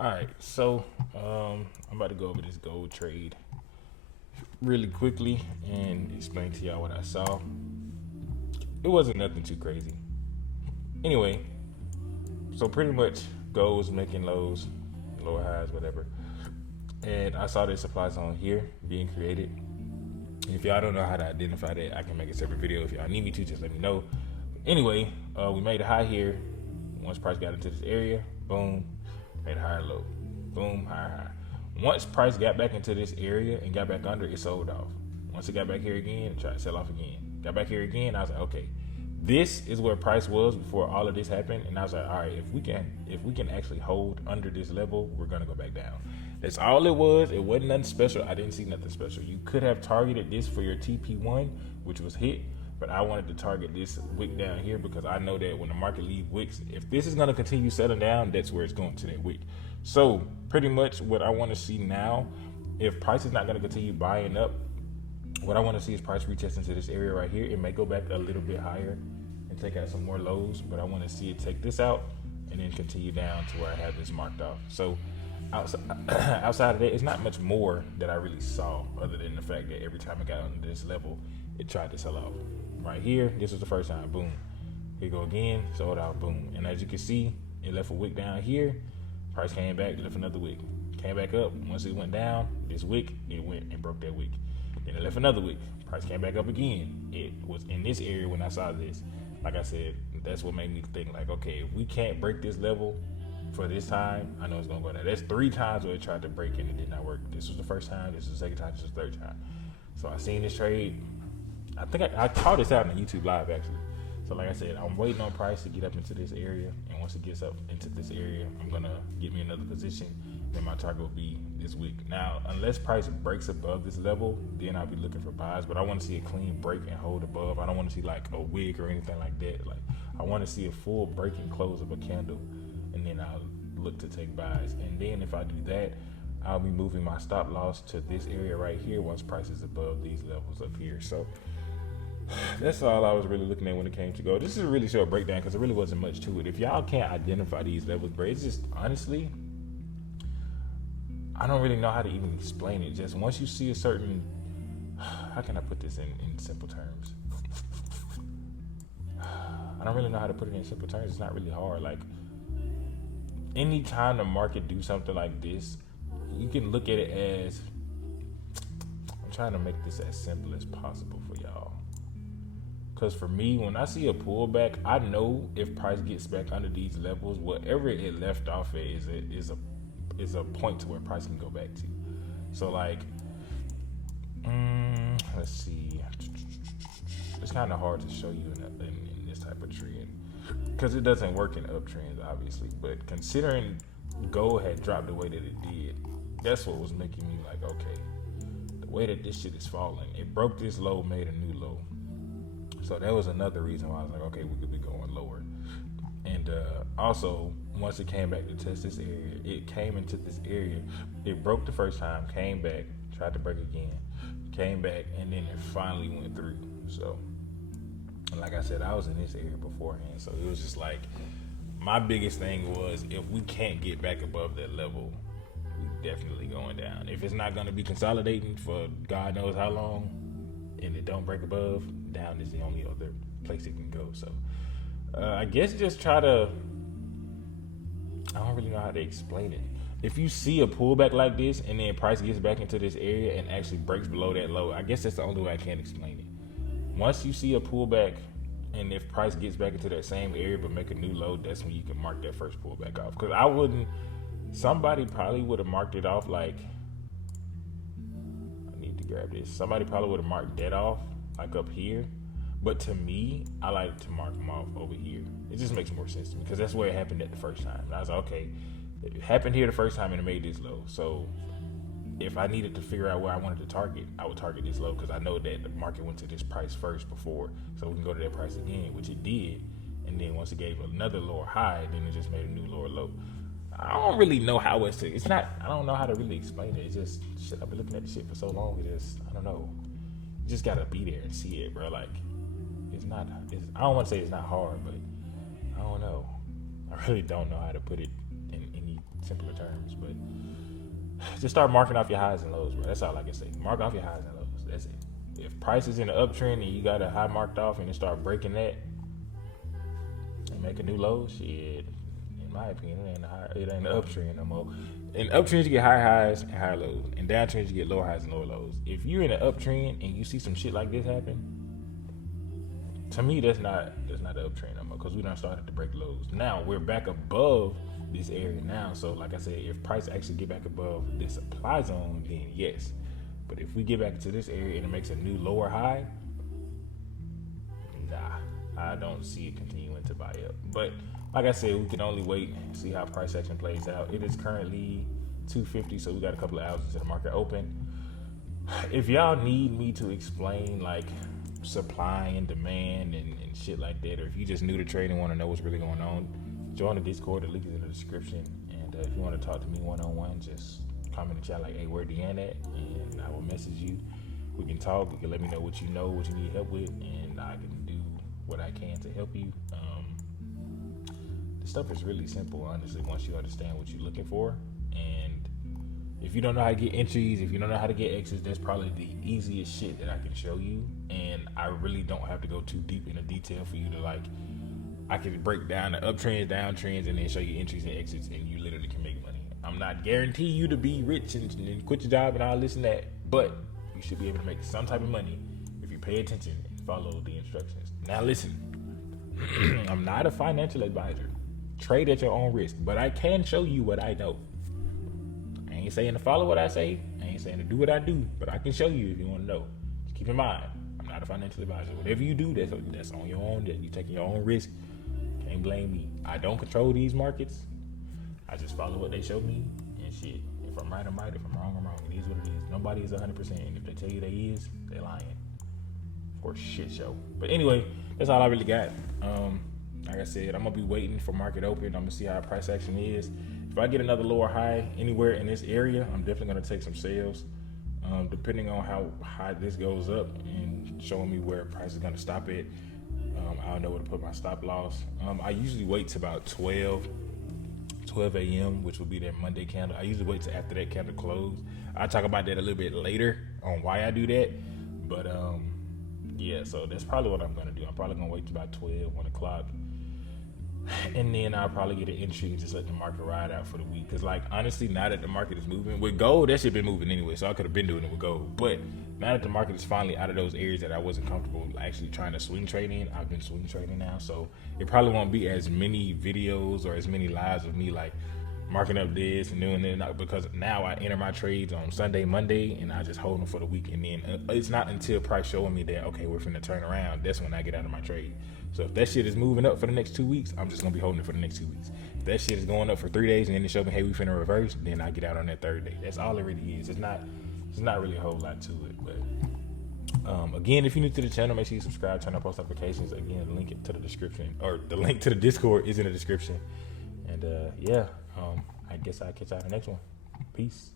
All right, so I'm about to go over this gold trade really quickly and explain to y'all what I saw. It wasn't nothing too crazy. Anyway, so pretty much gold was making lows, lower highs, whatever. And I saw this supply zone here being created. And if y'all don't know how to identify that, I can make a separate video. If y'all need me to, just let me know. Anyway, we made a high here. Once price got into this area, boom, made a higher low, boom, higher high. Once price got back into this area and got back under, it sold off. Once it got back here again, it tried to sell off again. Got back here again, I was like, okay, this is where price was before all of this happened. And I was like, all right, if we can actually hold under this level, we're gonna go back down. That's all it was. It wasn't nothing special. I didn't see nothing special. You could have targeted this for your TP1, which was hit, but I wanted to target this wick down here because I know that when the market leaves wicks, if this is going to continue settling down, that's where it's going to, that wick. So pretty much what I want to see now, if price is not going to continue buying up, what I want to see is price retest into this area right here. It may go back a little bit higher and take out some more lows, but I want to see it take this out and then continue down to where I have this marked off. So outside of that, it's not much more that I really saw other than the fact that every time it got under this level, it tried to sell off. Right here, this was the first time, boom. Here you go again, sold out, boom. And as you can see, it left a wick down here. Price came back, left another wick. Came back up. Once it went down, this wick, it went and broke that wick. Then it left another wick. Price came back up again. It was in this area when I saw this. Like I said, that's what made me think like, okay, if we can't break this level for this time, I know it's gonna go down. That's 3 times where it tried to break and it did not work. This was the first time, this was the second time, this was the third time. So I seen this trade. I think I called this out on YouTube Live actually. So like I said, I'm waiting on price to get up into this area, and once it gets up into this area, I'm gonna get me another position. Then my target will be this week. Now, unless price breaks above this level, then I'll be looking for buys. But I want to see a clean break and hold above. I don't want to see like a wick or anything like that. Like I want to see a full break and close of a candle, and then I'll look to take buys. And then if I do that, I'll be moving my stop loss to this area right here once price is above these levels up here. So that's all I was really looking at when it came to gold. This is a really short breakdown because there really wasn't much to it. If y'all can't identify these levels, bro, it's just honestly, I don't really know how to even explain it. Just once you see a certain, how can I put this in simple terms? I don't really know how to put it in simple terms. It's not really hard. Like anytime the market do something like this, you can look at it as, I'm trying to make this as simple as possible for y'all. Because for me, when I see a pullback, I know if price gets back under these levels, whatever it left off at is a point to where price can go back to. So like, let's see. It's kind of hard to show you in this type of trend because it doesn't work in uptrends, obviously. But considering gold had dropped the way that it did, that's what was making me like, okay, the way that this shit is falling, it broke this low, made a new low. So that was another reason why I was like, okay, we could be going lower. And also, once it came back to test this area, it came into this area. It broke the first time, came back, tried to break again, came back, and then it finally went through. So, like I said, I was in this area beforehand. So it was just like, my biggest thing was if we can't get back above that level, we definitely going down. If it's not going to be consolidating for God knows how long, and it don't break above, down is the only other place it can go. So I guess just try to, I don't really know how to explain it. If you see a pullback like this and then price gets back into this area and actually breaks below that low, I guess that's the only way I can explain it. Once you see a pullback and if price gets back into that same area but make a new low, that's when you can mark that first pullback off. Because I wouldn't, somebody probably would have marked it off like, grab this. Somebody probably would have marked that off like up here, but to me, I like to mark them off over here. It just makes more sense to me because that's where it happened at the first time. And I was like, okay, it happened here the first time and it made this low. So if I needed to figure out where I wanted to target, I would target this low because I know that the market went to this price first before, so we can go to that price again, which it did. And then once it gave another lower high, then it just made a new lower low. I don't really know how I don't know how to really explain it. It's just, shit, I've been looking at this shit for so long. I don't know. You just gotta be there and see it, bro. Like, I don't want to say it's not hard, but I don't know. I really don't know how to put it in any simpler terms. But just start marking off your highs and lows, bro. That's all I can say. Mark off your highs and lows. That's it. If price is in the uptrend and you got a high marked off and you start breaking that and make a new low, shit, in my opinion, it ain't the uptrend no more. In uptrends, you get higher highs and higher lows. In downtrends, you get lower highs and lower lows. If you're in an uptrend and you see some shit like this happen, to me, that's not the uptrend no more, because we done started to break lows. Now we're back above this area now. So like I said, if price actually get back above this supply zone, then yes. But if we get back to this area and it makes a new lower high, nah, I don't see it continuing to buy up. But like I said, we can only wait and see how price action plays out. It is currently 250, so we got a couple of hours until the market open. If y'all need me to explain like supply and demand and shit like that, or if you just new to trade and want to know what's really going on, join the Discord. The link is in the description. And if you want to talk to me one-on-one, just comment in the chat like, hey, where Deanna at? And I will message you. We can talk. You can let me know what you need help with, and I can do what I can to help you. The stuff is really simple, honestly, once you understand what you're looking for. And if you don't know how to get entries, if you don't know how to get exits, that's probably the easiest shit that I can show you. And I really don't have to go too deep into detail for you to like, I can break down the uptrends, downtrends, and then show you entries and exits, and you literally can make money. I'm not guaranteeing you to be rich and quit your job and all this and that, but you should be able to make some type of money if you pay attention and follow the instructions. Now listen, I'm not a financial advisor. Trade at your own risk, but I can show you what I know. I ain't saying to follow what I say. I ain't saying to do what I do, but I can show you if you want to know. Just keep in mind, I'm not a financial advisor. Whatever you do, that's on your own. You're taking your own risk. Can't blame me. I don't control these markets. I just follow what they show me and shit. If I'm right, I'm right. If I'm wrong, I'm wrong. It is what it is. Nobody is 100%. And if they tell you they is, they're lying. For shit show. But anyway, that's all I really got. Like I said, I'm gonna be waiting for market open. I'm gonna see how price action is. If I get another lower high anywhere in this area, I'm definitely gonna take some sales. Depending on how high this goes up and showing me where price is gonna stop at, I'll know where to put my stop loss. I usually wait till about 12 a.m., which will be that Monday candle. I usually wait till after that candle close. I'll talk about that a little bit later on why I do that. But yeah, so that's probably what I'm gonna do. I'm probably gonna wait till about 12, 1 o'clock. And then I'll probably get an entry and just let the market ride out for the week. Because, like, honestly, now that the market is moving, with gold, that shit been moving anyway, so I could have been doing it with gold. But now that the market is finally out of those areas that I wasn't comfortable actually trying to swing trade in, I've been swing trading now. So it probably won't be as many videos or as many lives of me, like, marking up this and doing that, because now I enter my trades on Sunday, Monday, and I just hold them for the week. And then it's not until price showing me that, okay, we're finna turn around, that's when I get out of my trade. So if that shit is moving up for the next 2 weeks, I'm just gonna be holding it for the next 2 weeks. If that shit is going up for 3 days and then it shows me, hey, we finna reverse, then I get out on that third day. That's all it really is. It's not really a whole lot to it. But again, if you're new to the channel, make sure you subscribe, turn on post notifications. Again, the link to the description, or the link to the Discord is in the description. And yeah, I guess I'll catch y'all in the next one. Peace.